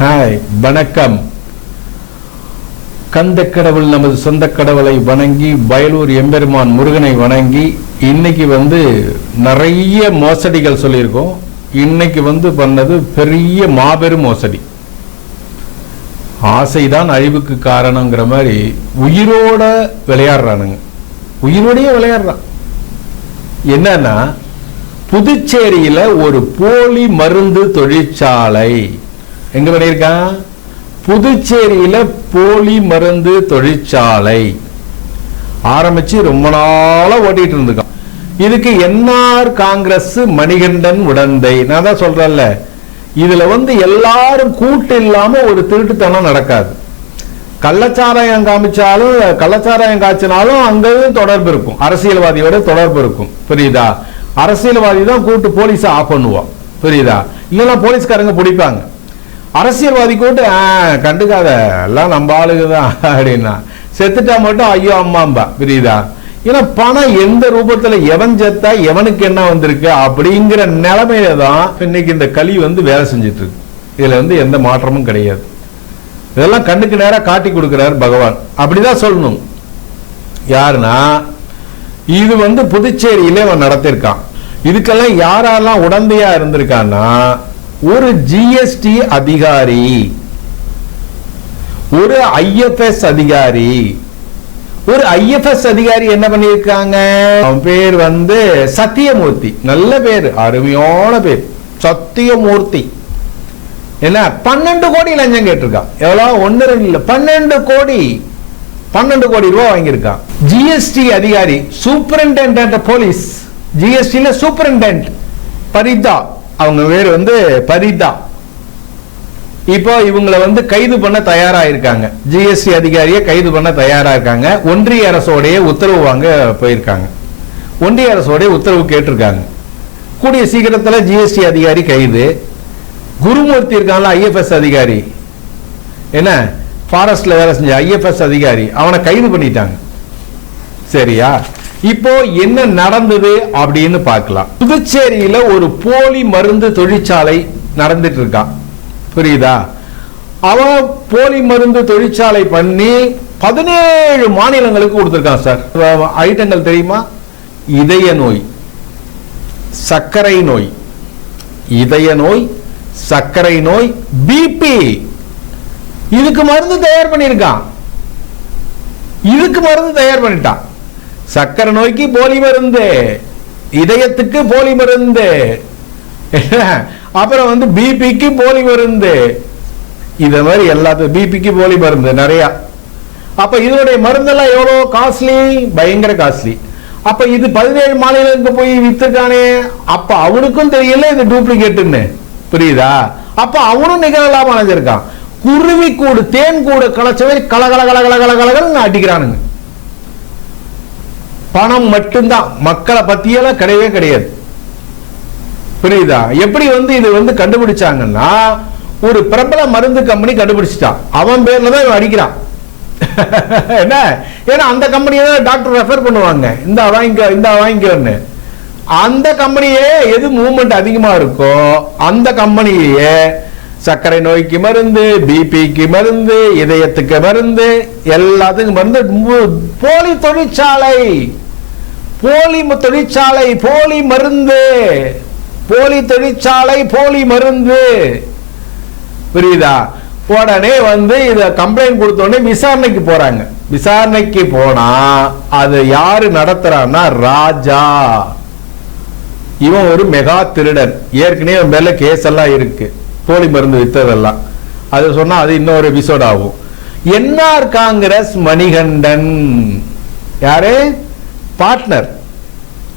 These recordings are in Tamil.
ஹாய், வணக்கம். கந்த கடவுள் நமது சொந்த கடவுளை வணங்கி, வயலூர் எம்பெருமான் முருகனை வணங்கி, இன்னைக்கு நிறைய மோசடிகள் சொல்லியிருக்கோம். இன்னைக்கு பண்ணது பெரிய மாபெரும் மோசடி. ஆசைதான் அழிவுக்கு காரணங்கிற மாதிரி உயிரோட விளையாடுறானுங்க. உயிரோடையே விளையாடுறான். என்னன்னா, புதுச்சேரியில ஒரு போலி மருந்து தொழிற்சாலை எங்க பண்ணியிருக்கான்? புதுச்சேரியில போலி மருந்து தொழிற்சாலை ஆரம்பிச்சு ரொம்ப நாளா ஓட்டிட்டு இருந்திருக்கான். இதுக்கு என்ஆர் காங்கிரஸ் மணிகண்டன் உடந்தை. நான் தான் சொல்றேன்ல, இதுல எல்லாரும் கூட்டு இல்லாம ஒரு திருட்டுத்தனம் நடக்காது. கள்ளச்சாராயம் காமிச்சாலும், கள்ளச்சாராயம் காய்ச்சினாலும் அங்கேயும் தொடர்பு இருக்கும், அரசியல்வாதியோட தொடர்பு இருக்கும். புரியுதா? அரசியல்வாதி தான் கூட்டு போலீஸ ஆஃப் பண்ணுவான். புரியுதா? இல்லைன்னா போலீஸ்காரங்க பிடிப்பாங்க. அரசியல்வாதி கூட்டு கண்டுக்காத, எல்லாம் நம்ம ஆளுக்குதான் அப்படின்னா, செத்துட்டா மட்டும் ஐயோ அம்மாம்பா. புரியுதா? ஏன்னா பணம் எந்த ரூபத்துல எவன் செத்தா எவனுக்கு என்ன வந்திருக்கு அப்படிங்கிற நிலைமையில தான் இன்னைக்கு இந்த களி வேலை செஞ்சிட்டு இருக்கு. இதுல எந்த மாற்றமும் கிடையாது. இதெல்லாம் கண்ணுக்கு நேரா காட்டி கொடுக்கிறார் பகவான். அப்படிதான் சொல்லணும். யாருன்னா, இது புதுச்சேரியிலே அவன் நடத்திருக்கான். இதுக்கெல்லாம் யாரெல்லாம் உடந்தையா இருந்திருக்கான்னா, ஒரு ஜிஎஸ்டி அதிகாரி, ஒரு ஐஎஃப்எஸ் அதிகாரி. ஒரு ஐஎஃப்எஸ் அதிகாரி என்ன பண்ணிருக்காங்க? அவன் பேர் சத்தியமூர்த்தி. நல்ல பேர், அருமையான பேர், சத்தியமூர்த்தி. என்ன 12 கோடி லஞ்சம் கேட்டிருக்கான். எவ்வளவு? 1 2 இல்ல, 12 கோடி. 12 கோடி ரூபாய் வாங்கியிருக்கான். ஜிஎஸ்டி அதிகாரி, சூப்பரிண்டென்டென்ட் போலீஸ், ஜிஎஸ்டில சூப்பரிண்டென்ட் பரிதா, அவங்க பேர் பரிதா. இப்போ இவங்களை கைது பண்ண தயாரா இருக்காங்க. ஜிஎஸ்டி அதிகாரியை கைது பண்ண தயாரா இருக்காங்க. ஒன்றிய அரசோடைய உத்தரவு வாங்க போயிருக்காங்க. ஒன்றிய அரசோடைய உத்தரவு கேட்டிருக்காங்க. கூடிய சீக்கிரத்தில் ஜிஎஸ்டி அதிகாரி கைது. குருமூர்த்தி இருக்கான்ல, ஐஎஃப்எஸ் அதிகாரி, என்ன ஃபாரஸ்ட்ல வேலை செஞ்ச ஐஎஃப்எஸ் அதிகாரி, அவனை கைது பண்ணிட்டாங்க. சரியா? இப்போ என்ன நடந்தது அப்படின்னு பார்க்கலாம். புதுச்சேரியில ஒரு போலி மருந்து தொழிற்சாலை நடந்துட்டு இருக்கான். புரியுதா? அவன் போலி மருந்து தொழிற்சாலை பண்ணி 17 மாநிலங்களுக்கு கொடுத்திருக்கான். சார், ஐட்டங்கள் தெரியுமா? இதய நோய், சர்க்கரை நோய், இதய நோய், சர்க்கரை நோய், பிபி, இதுக்கு மருந்து தயார் பண்ணிருக்கான். இதுக்கு மருந்து தயார் பண்ணிட்டான். சர்க்கரை நோய்க்கு போலி மருந்து, இதயத்துக்கு போலி மருந்து, அப்புறம் பிபிக்கு போலி மருந்து. இத மாதிரி எல்லாத்துக்கும் பிபிக்கு போலி மருந்து நிறைய. அப்ப இதனுடைய மருந்தெல்லாம் எவ்வளவு காஸ்ட்லி? பயங்கர காஸ்ட்லி. அப்ப இது 17 மாநிலங்களுக்கு போய் வித்துக்கானே. அப்ப அவனுக்கும் தெரியல இது டூப்ளிகேட்னு. புரியுதா? அப்ப அவனும் நிகர லாபம் அடைஞ்சிருக்கான். குருவி கூடு, தேன் கூடு கலச்சவை கலகல கலகல கலகலன்னு அடிக்கிறானுங்க. பணம் மட்டும்தான், மக்களை பத்தியெல்லாம் கிடையவே கிடையாது. புரியுதா? எப்படி இது கண்டுபிடிச்சாங்கன்னா, ஒரு பிரபல மருந்து கம்பெனி கண்டுபிடிச்சிட்டான். அவன் பேர்ல தான் இவன் அடிக்கிறான். என்ன? ஏன்னா அந்த கம்பெனியை தான் டாக்டர் ரெஃபர் பண்ணுவாங்க, இந்த வாங்கிக்க இந்த வாங்கிக்கன்னு. அந்த கம்பெனியே எது மூவ்மெண்ட் அதிகமா இருக்கோ அந்த கம்பெனியே சர்க்கரை நோய்க்கு மருந்து, பிபிக்கு மருந்து, இதயத்துக்கு மருந்து, எல்லாத்துக்கும் மருந்து. போலி தொழிற்சாலை, போலி தொழிற்சாலை, போலி மருந்து, போலி தொழிற்சாலை, போலி மருந்து. புரியுதா? உடனே இத கம்ப்ளைண்ட் கொடுத்த உடனே விசாரணைக்கு போறாங்க. விசாரணைக்கு போனா அது யாரு நடத்துறான்னா, ராஜா. இவன் ஒரு மெகா திருடன். ஏற்கனவே மேல கேஸ் எல்லாம் இருக்கு, போலி மருந்து வித்ததெல்லாம். அது சொன்னா அது இன்னொரு எபிசோட் ஆகும். என்ஆர் காங்கிரஸ் மணிகண்டன் யாரு? பார்ட்னர்,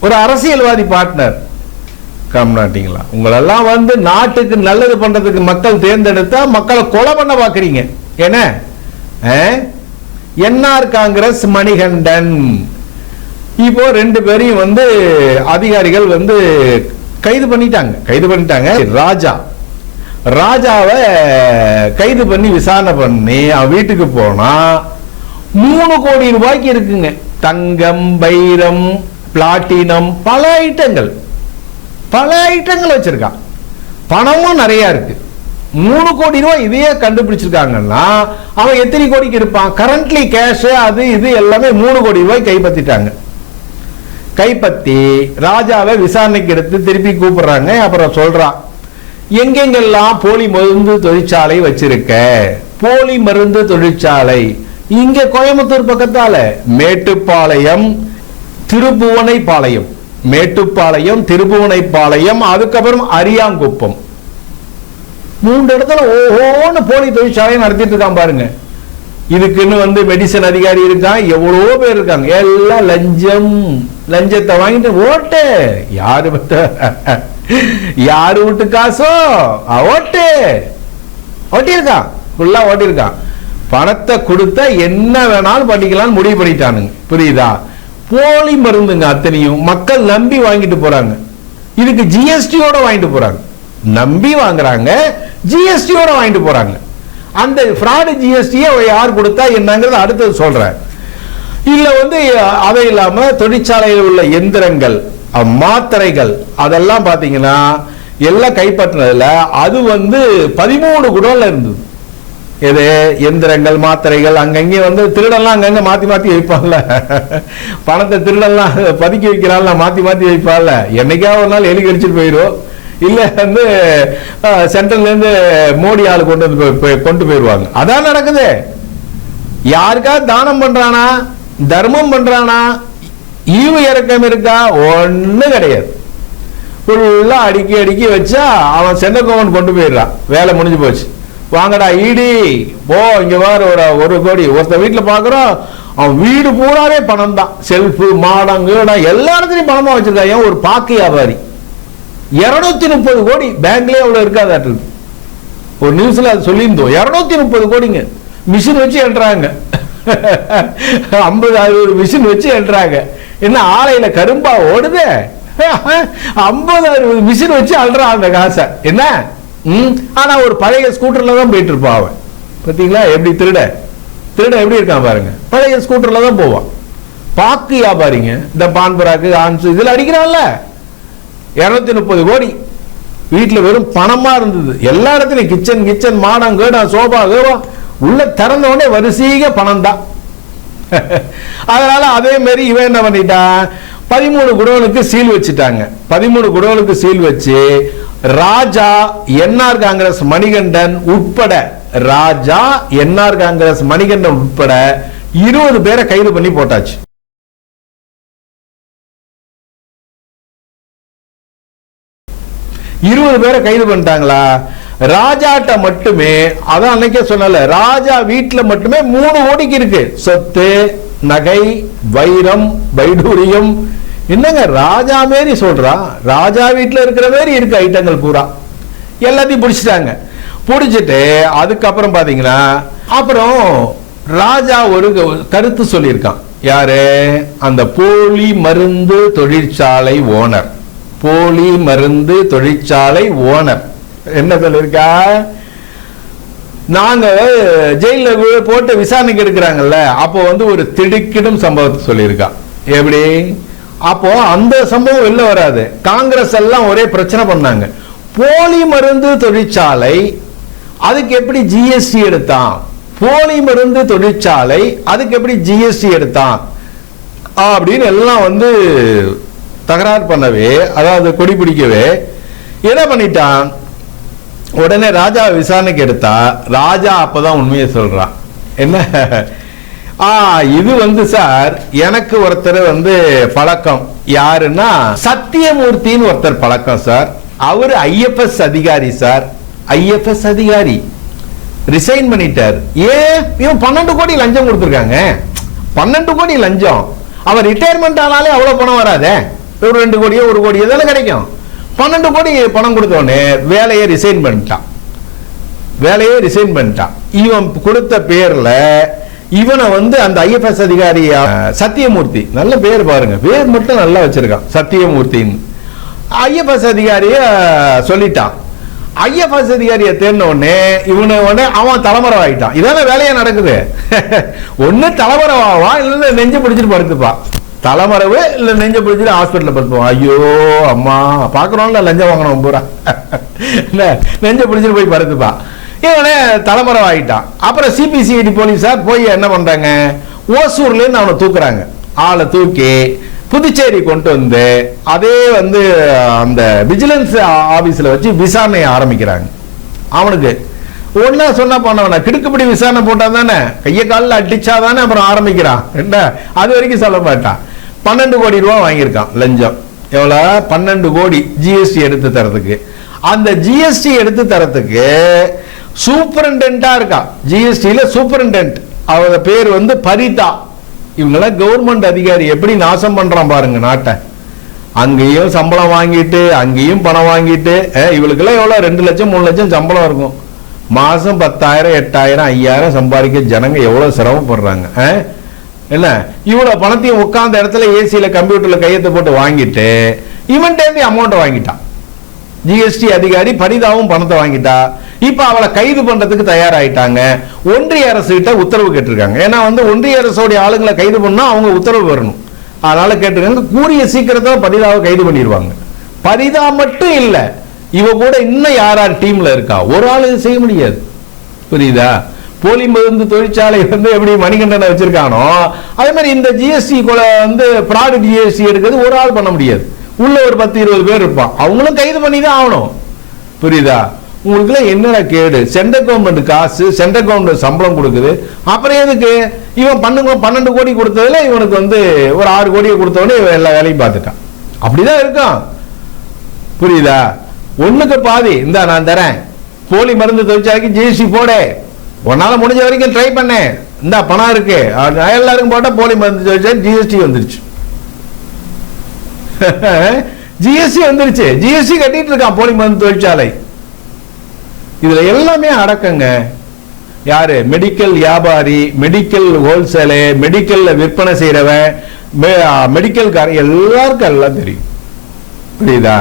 ஒரு அரசியல்வாதி பார்ட்னர். கம்னாட்டிங்களா? உங்களெல்லாம் நாட்டுக்கு நல்லது பண்றதுக்கு மக்கள் தேர்ந்தெடுத்தா மக்களை கொலை பண்ண பாக்குறீங்க. என்ன? என்ஆர் காங்கிரஸ் மணிகண்டன். இப்போ 2 பேரையும் அதிகாரிகள் கைது பண்ணிட்டாங்க. ராஜாவை கைது பண்ணி விசாரணை பண்ணி அவன் வீட்டுக்கு போனா 3 கோடி ரூபாய்க்கு இருக்குங்க. தங்கம், வைரம், பிளாட்டினம், பல ஐட்டங்கள் வச்சிருக்கான். பணமும் நிறைய இருக்கு. 3 கோடி ரூபாய் இதையே கண்டுபிடிச்சிருக்காங்கன்னா அவன் எத்தனை கோடிக்கு இருப்பான்? கரண்ட்லி கேஷ் அது இது எல்லாமே 3 கோடி ரூபாய் கைப்பற்றிட்டாங்க. கைப்பற்றி ராஜாவை விசாரணைக்கு எடுத்து திருப்பி கூப்பிடுறாங்க. அப்புறம் சொல்றான், எங்கெங்கெல்லாம் போலி மருந்து தொழிற்சாலை வச்சிருக்க? போலி மருந்து தொழிற்சாலை இங்க கோயம்புத்தூர் பக்கத்தால மேட்டுப்பாளையம், திருபுவனைப்பாளையம், மேட்டுப்பாளையம், திருபுவனைப்பாளையம், அதுக்கப்புறம் அரியாங்குப்பம், 3 இடத்துல ஓஹோன்னு போலி தொழிற்சாலை நடத்திட்டு இருக்கான் பாருங்க. இதுக்குன்னு மெடிசன் அதிகாரி இருக்கான், எவ்வளவோ பேர் இருக்காங்க. எல்லாம் லஞ்சத்தை வாங்கிட்டு ஓட்டு. யாரு விட்டு காசோ ஓட்டு ஓட்டியிருக்கான், ஃபுல்லா ஓட்டியிருக்கான். பணத்தை கொடுத்தா என்ன வேணாலும் பண்ணிக்கலாம்னு முடிவு பண்ணிட்டானுங்க. புரியுதா? போலி மருந்துங்க அத்தனையும் மக்கள் நம்பி வாங்கிட்டு போறாங்க. இதுக்கு ஜிஎஸ்டியோட வாங்கிட்டு போறாங்க. நம்பி வாங்குறாங்க, ஜிஎஸ்டியோட வாங்கிட்டு போறாங்க. அந்த ஃப்ராடு ஜிஎஸ்டியை யார் கொடுத்தா என்னங்கிறது அடுத்தது சொல்றேன். இல்ல அதை இல்லாம தொழிற்சாலையில் உள்ள எந்திரங்கள், மாத்திரைகள் அதெல்லாம் பாத்தீங்கன்னா எல்லாம் கைப்பற்றினதுல அது 13 குடோன்ல இருந்தது. எது எந்திரங்கள், மாத்திரைகள் அங்கங்கே திருடெல்லாம் அங்கங்க மாத்தி மாத்தி வைப்பாங்கல்ல, பணத்தை திருடெல்லாம் பதுக்கி வைக்கிறாள் மாத்தி மாத்தி வைப்பாங்கல்ல. என்னைக்காவது ஒரு நாள் எலி கடிச்சிட்டு போயிடும், இல்ல சென்ட்ரல்ல இருந்து மோடி ஆளு கொண்டு போயிருவாங்க. அதான் நடக்குது. யாருக்கா தானம் பண்றானா, தர்மம் பண்றானா, ஈவு இறக்கம் இருக்கா? ஒண்ணு கிடையாது. ஃபுல்லா அடுக்கி வச்சா அவன் சென்ட்ரல் கொண்டு போயிடுறான். வேலை முடிஞ்சு போச்சு. வாங்கடா ஈடி போ, இங்க வார 1 கோடி. ஒருத்த வீட்டுல பாக்குறோம், அவன் வீடு பூராவே பணம் தான். செல்ஃபு, மாடம், எல்லா இடத்துலயும் பணமா வச்சிருக்கான். ஏன் ஒரு பாக்கு வியாபாரி 230 கோடி பேங்க்லயே அவ்வளவு இருக்காது. ஒரு நியூஸ்ல அது சொல்லியிருந்தோம். 230 கோடிங்க. மிஷின் வச்சு எழுறாங்க, 50-60 மிஷின் வச்சு எழுறாங்க. என்ன ஆலையில கரும்பா ஓடுது? 50-60 மிஷின் வச்சு அல்றான் அந்த காசை. என்ன ஆனா ஒரு பழைய ஸ்கூட்டர்ல தான் போயிட்டு இருப்பான் அவன். பாத்தீங்களா எப்படி திருட எப்படி இருக்கான் பாருங்க. பழைய ஸ்கூட்டர்ல தான் போவான். பாக்கு வியாபாரிங்க, இந்த பான்பராக்கு ஆன்சு இதுல அடிக்கிறான்ல. 230 கோடி வீட்டுல வெறும் பணமா இருந்தது. எல்லா இடத்துலயும் கிச்சன் மாடம், கேடா, சோபா, கேவா உள்ள திறந்த உடனே வரிசைக பணம் தான். அதனால அதே மாதிரி இவன் என்ன பண்ணிட்டான், 13 குடோனுக்கு சீல் வச்சுட்டாங்க. 13 குடோனுக்கு சீல் வச்சு ராஜா, என்ஆர் காங்கிரஸ் மணிகண்டன் உட்பட, ராஜா, என்ஆர் காங்கிரஸ் மணிகண்டன் உட்பட 20 பேரை கைது பண்ணி போட்டாச்சு. பேரை கைது பண்ணிட்டாங்களா? ராஜாட்ட மட்டுமே, அதான் அன்னைக்கே சொன்னல, ராஜா வீட்டுல மட்டுமே 3 கோடிக்கு இருக்கு சொத்து, நகை, வைரம், வைடூரியம். என்னங்க ராஜா மாரி சொல்றா? ராஜா வீட்டுல இருக்கிற மாதிரி இருக்கு ஐட்டங்கள் பூரா. எல்லாத்தையும் பிடிச்சிட்டாங்க. பிடிச்சிட்டு அதுக்கப்புறம் பாத்தீங்கன்னா அப்புறம் ராஜா ஒரு கருத்து சொல்லியிருக்கான். யாரு? அந்த போலி மருந்து தொழிற்சாலை ஓனர். போலி மருந்து தொழிற்சாலை ஓனர் என்ன சொல்லியிருக்கா? நாங்க ஜெயில போட்டு விசாரணைக்கு எடுக்கிறாங்கல்ல, அப்போ ஒரு திடுக்கிடும் சம்பவத்தை சொல்லியிருக்கா. எப்படி? அப்போ அந்த சம்பவம் வெளில வராது. காங்கிரஸ் எல்லாம் ஒரே பிரச்சனை பண்ணாங்க. போலி மருந்து தொழிற்சாலை அதுக்கு எப்படி ஜிஎஸ்டி எடுத்தான்? போலி மருந்து தொழிற்சாலை அதுக்கு எப்படி ஜிஎஸ்டி எடுத்தான் அப்படின்னு எல்லாம் தகராறு பண்ணவே, அதாவது கொடி பிடிக்கவே என்ன பண்ணிட்டான், உடனே ராஜா விசாரணைக்கு எடுத்தா ராஜா அப்பதான் உண்மையை சொல்றான். என்ன? இது சார் எனக்கு ஒருத்தர் பழக்கம். யாருன்னா சத்தியமூர்த்தின்னு ஒருத்தர் பழக்கம் சார். அவரு ஐஎஃப்எஸ் அதிகாரி சார். ஐஎஃப்எஸ் அதிகாரி ரிசைன் பண்ணிட்டார். இவன் 12 கோடி லஞ்சம் கொடுத்துருக்காங்க. 12 கோடி லஞ்சம். அவன் ரிட்டையர்மெண்ட் ஆனாலே அவ்வளவு பணம் வராதே. ஒரு 2 கோடியோ 1 கோடியோ தானே கிடைக்கும். 12 கோடி பணம் கொடுத்தோடனே வேலையை ரிசைன் பண்ணிட்டான். இவன் கொடுத்த பேர்ல இவனை அந்த ஐஎஃப்எஸ் அதிகாரி சத்தியமூர்த்தி, நல்ல பேர் பாருங்க, பேர் மட்டும் நல்லா வச்சிருக்கான், சத்தியமூர்த்தின்னு. ஐஎஃப்எஸ் அதிகாரிய சொல்லிட்டான். ஐஎஃப்எஸ் அதிகாரியை தேர்ந்த உடனே இவனை அவன் தலைமுறை ஆகிட்டான். இதான வேலையா நடக்குது. ஒண்ணு தலைமுறை ஆவான், இல்ல நெஞ்சு பிடிச்சிட்டு படுத்துப்பான். தலைமறைவு இல்லை நெஞ்ச பிடிச்சிட்டு ஹாஸ்பிட்டலில் படுத்துவோம். ஐயோ அம்மா பார்க்குறோம்ல லஞ்சம் வாங்கணும் பூரா இல்லை நெஞ்ச பிடிச்சிட்டு போய் படுத்துப்பான். இவனே தலைமறைவு ஆகிட்டான். அப்புறம் சிபிசிஐடி போலீஸார் போய் என்ன பண்ணுறாங்க, ஓசூர்லேருந்து அவனை தூக்குறாங்க. ஆளை தூக்கி புதுச்சேரி கொண்டு வந்து அதே வந்து அந்த விஜிலன்ஸ் ஆபீஸில் வச்சு விசாரணையை ஆரம்பிக்கிறாங்க. அவனுக்கு ஒன்னா சொன்னா பண்ணவன கிடுக்குப்படி விசாரணை போட்டா தானே, கையை காலில் அடிச்சா தானே அப்புறம் ஆரம்பிக்கிறான். என்ன அது வரைக்கும் சொல்ல மாட்டான். 12 கோடி ரூபா வாங்கியிருக்கான் லஞ்சம். எவ்வளோ? 12 கோடி ஜிஎஸ்டி எடுத்து தரதுக்கு. அந்த ஜிஎஸ்டி எடுத்து தரத்துக்கு சூப்பரண்டா இருக்கா, ஜிஎஸ்டியில சூப்பரண்டன்ட். அவரோட பேர் வந்து பரிதா. இவங்கெல்லாம் கவர்மெண்ட் அதிகாரி. எப்படி நாசம் பண்றான் பாருங்க நாட்டை. அங்கேயும் சம்பளம் வாங்கிட்டு அங்கேயும் பணம் வாங்கிட்டு. இவளுக்கெல்லாம் எவ்வளோ 2 லட்சம் 3 லட்சம் சம்பளம் இருக்கும். மாசம் 10,000 8,000 5,000 சம்பாதிக்க ஜனங்க எவ்வளவு சிரமப்படுறாங்க. என்ன இவ்வளவு பணத்தையும் உட்கார்ந்த இடத்துல ஏசியில கம்ப்யூட்டர்ல கையெழுத்து போட்டு வாங்கிட்டு இவன்டே அமௌண்ட் வாங்கிட்டான். ஜிஎஸ்டி அதிகாரி பரிதாவும் பணத்தை வாங்கிட்டா. இப்ப அவளை கைது பண்றதுக்கு தயாராயிட்டாங்க. ஒன்றிய அரசு கிட்ட உத்தரவு கேட்டிருக்காங்க. ஏன்னா வந்து ஒன்றிய அரசோடைய ஆளுங்களை கைது பண்ணா அவங்க உத்தரவு வரணும். அதனால கேட்டிருக்காங்க. கூடிய சீக்கிரத்தில் பரிதாவை கைது பண்ணிடுவாங்க. பரிதா மட்டும் இல்ல, இவ கூட இன்னும் யார் டீம்ல இருக்கா, ஒரு ஆள் செய்ய முடியாது. புரியுதா? போலி மருந்து தொழிற்சாலை வந்து எப்படி மணிகண்டனை வச்சிருக்கானோ அதே மாதிரி இந்த ஜிஎஸ்டி வந்து பிராடு ஜிஎஸ்டி எடுக்கிறது ஒரு ஆள் பண்ண முடியாது. உள்ள ஒரு 10-20 பேர் இருப்பான். அவங்களும் கைது பண்ணி தான் ஆகணும். புரியுதா? உங்களுக்கு என்னடா கேடு? சென்ட்ரல் கவர்மெண்ட் காசு, சென்ட்ரல் கவர்மெண்ட் சம்பளம் கொடுக்குது. அப்புறம் எதுக்கு இவன் 12 கோடி கொடுத்ததுல இவனுக்கு வந்து ஒரு 6 கோடியை கொடுத்தவனே இவன் எல்லா வேலையும் பார்த்துட்டான். அப்படிதான் இருக்கான். புரியுதா? ஒண்ணுக்கு பாதி இந்த நான் தரேன். போலி மருந்து தொழிற்சாலைக்கு ஜிஎஸ்டி போட உன்னால முடிஞ்ச வரைக்கும் ட்ரை பண்ணேன். இந்த பணம் இருக்கு எல்லாருக்கும் போட்டா போலி மருந்து தொழிற்சாலை ஜிஎஸ்டி வந்துருச்சு. ஜிஎஸ்டி வந்துருச்சு. ஜிஎஸ்டி கட்டிட்டு இருக்கான் போலி மருந்து தொழிற்சாலை. இதுல எல்லாமே அடக்கங்க. யாரு? மெடிக்கல் வியாபாரி, மெடிக்கல் ஹோல்சேலு, மெடிக்கல் விற்பனை செய்யறவன், மெடிக்கல் காரன் எல்லாருக்கும் எல்லாம் தெரியும். புரியுதா?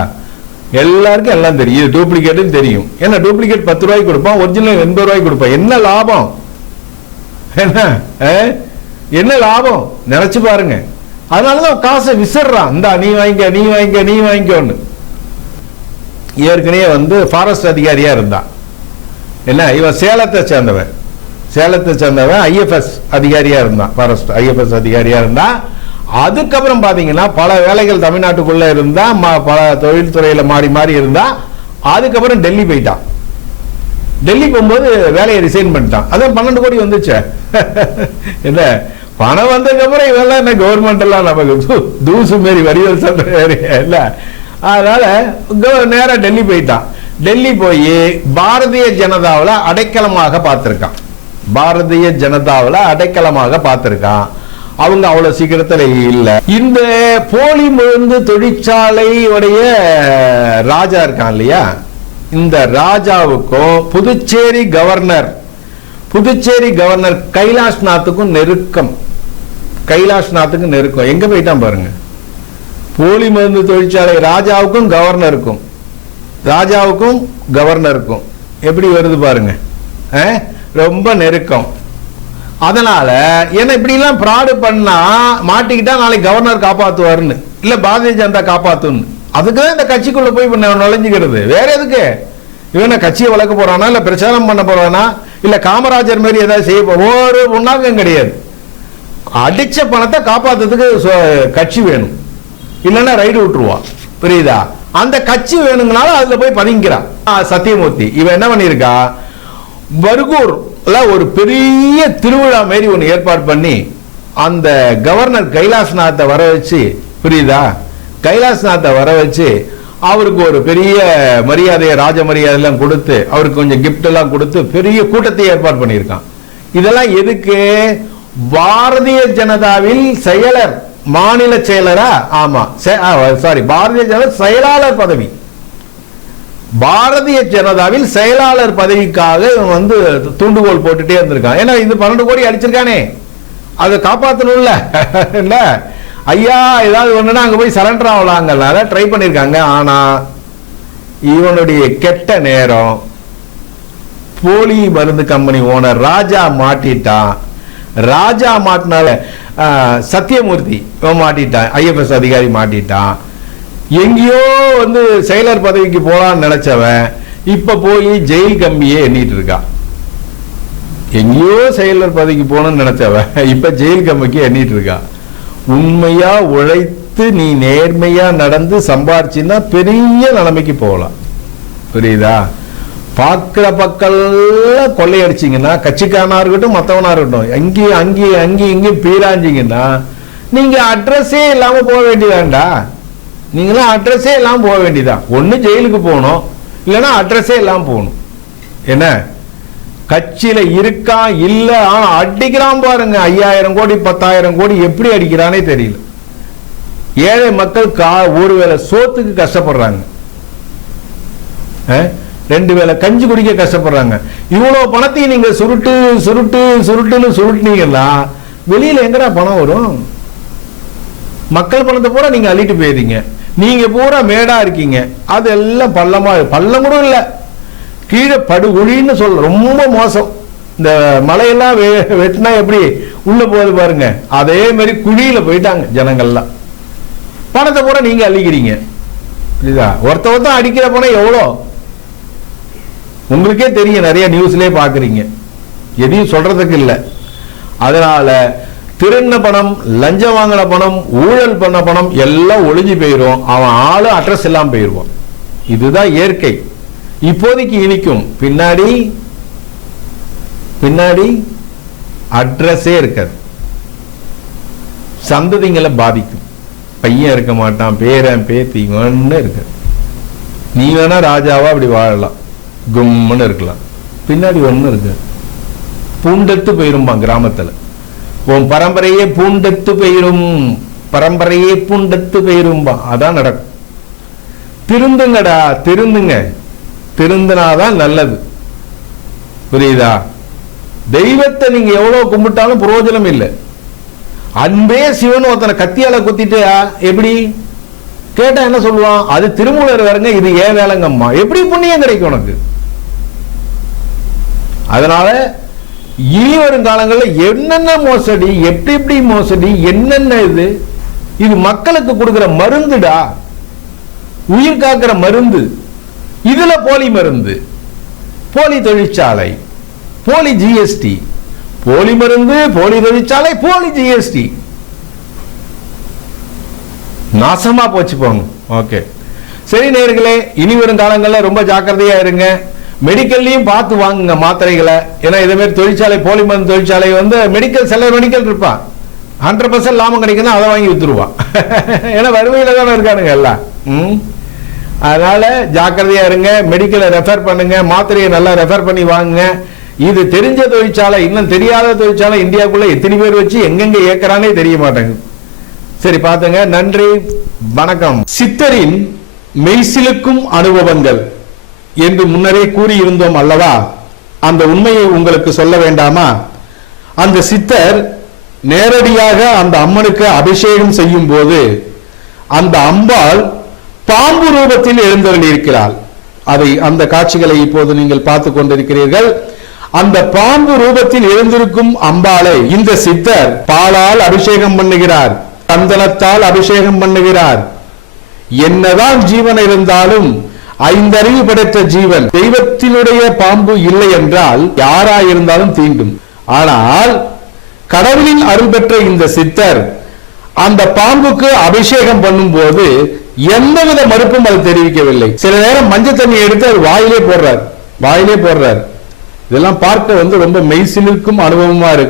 எல்லாருக்கும் எல்லாம் தெரியும். இது டூப்ளிகேட் தெரியும். ஏன்னா டூப்ளிகேட் 10 ரூபாய்க்கு கொடுப்பான், ஒரிஜினல் 80 ரூபாய்க்கு கொடுப்பான். என்ன லாபம்? என்ன லாபம் நினைச்சு பாருங்க. அதனாலதான் காசை விசிறான். இந்தா நீ வாங்கிக்க நீ வாங்கிக்க நீ வாங்கிக்கோன்னு. ஏற்கனவே வந்து ஃபாரஸ்ட் அதிகாரியா இருந்தான். என்ன இவன் சேலத்தை சேர்ந்தவன் ஐஎஃப்எஸ் அதிகாரியா இருந்தான். ஃபாரஸ்ட் ஐஎஃப்எஸ் அதிகாரியா இருந்தான். அதுக்கப்புறம் பாத்தீங்கன்னா பல வேலைகள் தமிழ்நாட்டுக்குள்ள இருந்தா, பல தொழில்துறையில மாறி மாறி இருந்தா. அதுக்கப்புறம் டெல்லி போயிட்டான். டெல்லி போகும்போது வேலையை ரிசைன் பண்ணிட்டான். அதான் 12 கோடி வந்துச்சு. என்ன பணம் வந்ததுக்கு அப்புறம் இவெல்லாம் என்ன கவர்மெண்ட் எல்லாம் நமக்கு தூசு மாரி வரிகள் சொல்ற இல்ல. அதனால நேரா டெல்லி போயிட்டான். டெல்லி போய் பாரதிய ஜனதாவில் அடைக்கலமாக பார்த்திருக்கான். பாரதிய ஜனதாவில் அடைக்கலமாக பார்த்திருக்கான். அவங்க அவ்வளவு சீக்கிரத்தில் இல்ல. இந்த போலி மருந்து தொழிற்சாலை உடைய ராஜா இருக்கான் இல்லையா, இந்த ராஜாவுக்கும் புதுச்சேரி கவர்னர் கைலாஷ்நாத்துக்கும் நெருக்கம். எங்க போயிட்டான் பாருங்க. போலி மருந்து தொழிற்சாலை ராஜாவுக்கும் கவர்னருக்கும் எப்படி வருது பாருங்க. ரொம்ப நெருக்கம். அதனால ஏன்னா இப்படி எல்லாம் பிராடு பண்ணா மாட்டிக்கிட்டா நாளைக்கு கவர்னர் காப்பாத்துவாருன்னு, இல்ல பாரதிய ஜனதா காப்பாத்துன்னு. அதுக்குதான் இந்த கட்சிக்குள்ள போய் நுழைஞ்சுக்கிறது. வேற எதுக்கு? இவன கட்சியை வளர்க்க போறானா, இல்ல பிரச்சாரம் பண்ண போறானா, இல்ல காமராஜர் மாதிரி ஏதாவது செய்ய ஒரு ஒன்னாக்கம் கிடையாது. அடிச்ச பணத்தை காப்பாத்துறதுக்கு கட்சி வேணும், இல்லைன்னா ரைடு விட்டுருவான். புரியுதா? அந்த கட்சி வேணுங்கனாலும் அதுல போய் பதுங்கிறான். சத்தியமூர்த்தி இவன் என்ன பண்ணிருக்கா, பர்கூர்ல ஒரு பெரிய திருவிழா மாரி ஒன்று ஏற்பாடு பண்ணி அந்த கவர்னர் கைலாஷ்நாத்தை வர வச்சு, புரியுதா, கைலாஷ்நாத்தை வர வச்சு அவருக்கு ஒரு பெரிய மரியாதையை, ராஜ மரியாதை எல்லாம் கொடுத்து, அவருக்கு கொஞ்சம் கிஃப்ட் எல்லாம் கொடுத்து பெரிய கூட்டத்தை ஏற்பாடு பண்ணியிருக்கான். இதெல்லாம் எதுக்கு? பாரதிய ஜனதாவில் செயலர், மாநில செயலரா? ஆமா, சாரி, பாரதிய ஜனதா செயலாளர் பதவி. பாரதிய ஜனதாவில் செயலாளர் பதவிக்காக வந்து தூண்டுகோல் போட்டுட்டே இருந்திருக்கான். ஏன்னா இது 12 கோடி அடிச்சிருக்கானே, அதை காப்பாற்றணும்ல. இல்ல ஐயா, ஏதாவது ஒண்ணுன்னா அங்க போய் சரண்டர் ஆகலாங்கனால ட்ரை பண்ணிருக்காங்க. ஆனா இவனுடைய கெட்ட நேரம், போலி மருந்து கம்பெனி ஓனர் ராஜா மாட்டிட்டான். ராஜா மாட்டினால சத்தியமூர்த்தி மாட்டிட்டான், ஐஎஃப்எஸ் அதிகாரி மாட்டிட்டான். எங்கேயோ வந்து செயலர் பதவிக்கு போலான்னு நினைச்சவன் இப்ப போய் ஜெயில் கம்பியே எண்ணிட்டு இருக்கான். எங்கேயோ செயலர் பதவிக்கு போகணும்னு நினைச்சவன் இப்ப ஜெயில் கம்பிக்கு எண்ணிட்டு இருக்கான். உண்மையா உழைத்து நீ நேர்மையா நடந்து சம்பாரிச்சின்னா பெரிய நிலைமைக்கு போகலாம். புரியுதா? பார்க்கிற பக்கல்ல கொள்ளையடிச்சிங்கன்னா, கட்சிக்காரனா இருக்கட்டும் மற்றவனா இருக்கட்டும், அங்கேயும் பீராஞ்சிங்கன்னா நீங்க அட்ரஸே இல்லாம போக வேண்டியதாண்டா. நீங்களாம் அட்ரஸே இல்லாம போக வேண்டியதான். ஒண்ணு ஜெயிலுக்கு போகணும், இல்லைன்னா அட்ரஸே இல்லாம போகணும். என்ன கட்சியில இருக்கா இல்ல, ஆனா அடிக்கிறான் பாருங்க. 5000 கோடி 10,000 கோடி எப்படி அடிக்கிறானே தெரியல. ஏழை மக்கள் ஒருவேளை சோத்துக்கு கஷ்டப்படுறாங்க, 2 வேளை கஞ்சி குடிக்க கஷ்டப்படுறாங்க. இவ்வளவு பணத்தையும் நீங்க சுருட்டுன்னு சுருட்டுனீங்கன்னா வெளியில எங்கடா பணம் வரும்? மக்கள் பணத்தை பூரா நீங்க அள்ளிட்டு போயிருங்க. நீங்க பூரா மேடா இருக்கீங்க, அதெல்லாம் பள்ளம் கூட இல்ல, கீழே படுகுழின்னு சொல்ல. ரொம்ப மோசம். இந்த மலையெல்லாம் வெட்டினா எப்படி உள்ள போகுது பாருங்க, அதே மாதிரி குழியில போயிட்டாங்க ஜனங்கள்லாம். பணத்தை பூரா நீங்க அள்ளிக்கிறீங்க. புரியுதா? ஒருத்தன் அடிக்கிற பணம் எவ்வளோ உங்களுக்கே தெரியும், நிறைய நியூஸ்லயே பாக்குறீங்க. எதையும் சொல்றதுக்கு இல்லை. அதனால திருண்ண பணம், லஞ்சம் வாங்கின பணம், ஊழல் பண்ண பணம் எல்லாம் ஒளிஞ்சு போயிடும். அவன் ஆளு அட்ரஸ் எல்லாம் போயிருவான். இதுதான் இயற்கை. இப்போதைக்கு இனிக்கும், பின்னாடி அட்ரஸே இருக்காது. சந்ததிங்களை பாதிக்கும். பையன் இருக்க மாட்டான், பேரன் பேத்தி ஒண்ணு இருக்க. நீ வேணா ராஜாவா அப்படி வாழலாம், கும்முன்னு இருக்கலாம், பின்னாடி ஒண்ணு இருக்கு. பூண்டெடுத்து போயிருப்பான் கிராமத்துல. உன் பரம்பரையே பூண்டெடுத்து போயிரும், பரம்பரையே பூண்டெடுத்து போயிரும்பா. அதான் நடக்கும். திருந்துங்கடா, திருந்தினாதான் நல்லது. புரியுதா? தெய்வத்தை நீங்க எவ்வளவு கும்பிட்டாலும் பிரயோஜனம் இல்லை. அன்பே சிவன் ஒருத்தனை கத்தியால குத்திட்டு எப்படி கேட்டா என்ன சொல்லுவான்? அது திருமூலர் வேறங்க, இது ஏன் வேலைங்கம்மா. எப்படி புண்ணியம் கிடைக்கும் உனக்கு? அதனால இனி வரும் காலங்களில் என்னென்ன மோசடி, எப்படி மோசடி, என்னென்ன இது மக்களுக்கு கொடுக்கிற மருந்துடா, உயிர் காக்கிற மருந்து. இதுல போலி மருந்து, போலி தொழிற்சாலை, போலி ஜிஎஸ்டி, போலி மருந்து, போலி தொழிற்சாலை, போலி ஜிஎஸ்டி. நாசமா போச்சு போங்க. ஓகே, சரி நேயர்களே, இனி வரும் காலங்களில் ரொம்ப ஜாக்கிரதையா இருங்க. மெடிக்கல்லையும் பார்த்து வாங்குங்க மாத்திரைகளை. ஏன்னா இதே மாதிரி தொழிற்சாலை, போலி மருந்து தொழிற்சாலை மெடிக்கல், சில மெடிக்கல் இருப்பான் 100% லாபம் கிடைக்குன்னா அதை வாங்கி வித்துருவான். ஏன்னா வறுமையில தானே இருக்கானுங்க எல்லாம். அதனால ஜாக்கிரதையா இருங்க. மெடிக்கலை ரெஃபர் பண்ணுங்க, மாத்திரையை நல்லா ரெஃபர் பண்ணி வாங்குங்க. இது தெரிஞ்ச தொழிற்சாலை, இன்னும் தெரியாத தொழிற்சாலை இந்தியாவுக்குள்ள எத்தனை பேர் வச்சு எங்கெங்க ஏக்கறானே தெரிய மாட்டேங்குது. சரி, பார்த்துங்க. நன்றி, வணக்கம். சித்தரின் மெய்சிலுக்கும் அனுபவங்கள் என்று முன்னரே கூறியிருந்தோம் அல்லவா? அந்த உண்மையை உங்களுக்கு சொல்ல வேண்டாமா? அந்த சித்தர் நேரடியாக அந்த அம்மனுக்கு அபிஷேகம் செய்யும் போது அந்த அம்பாள் பாம்பு ரூபத்தில் எழுந்தருளியிருக்கிறாள். அந்த காட்சிகளை இப்போது நீங்கள் பார்த்து கொண்டிருக்கிறீர்கள். அந்த பாம்பு ரூபத்தில் எழுந்திருக்கும் அம்பாளை இந்த சித்தர் பாலால் அபிஷேகம் பண்ணுகிறார், சந்தனத்தால் அபிஷேகம் பண்ணுகிறார். என்னதான் ஜீவன் இருந்தாலும் 5 அறிவு படைத்த ஜீவன், தெய்வத்தினுடைய பாம்பு இல்லை என்றால் யாராயிருந்தாலும் தீண்டும். ஆனால் கடவுளின் அருள் பெற்ற இந்த சித்தர் அந்த பாம்புக்கு அபிஷேகம் பண்ணும் போது எந்தவித மறுப்பும் அது தெரிவிக்கவில்லை. சில நேரம் மஞ்சள் தண்ணி எடுத்து அது வாயிலே போடுறார். இதெல்லாம் பார்க்க ரொம்ப மெய்சிலிருக்கும் அனுபவமா இருக்கு.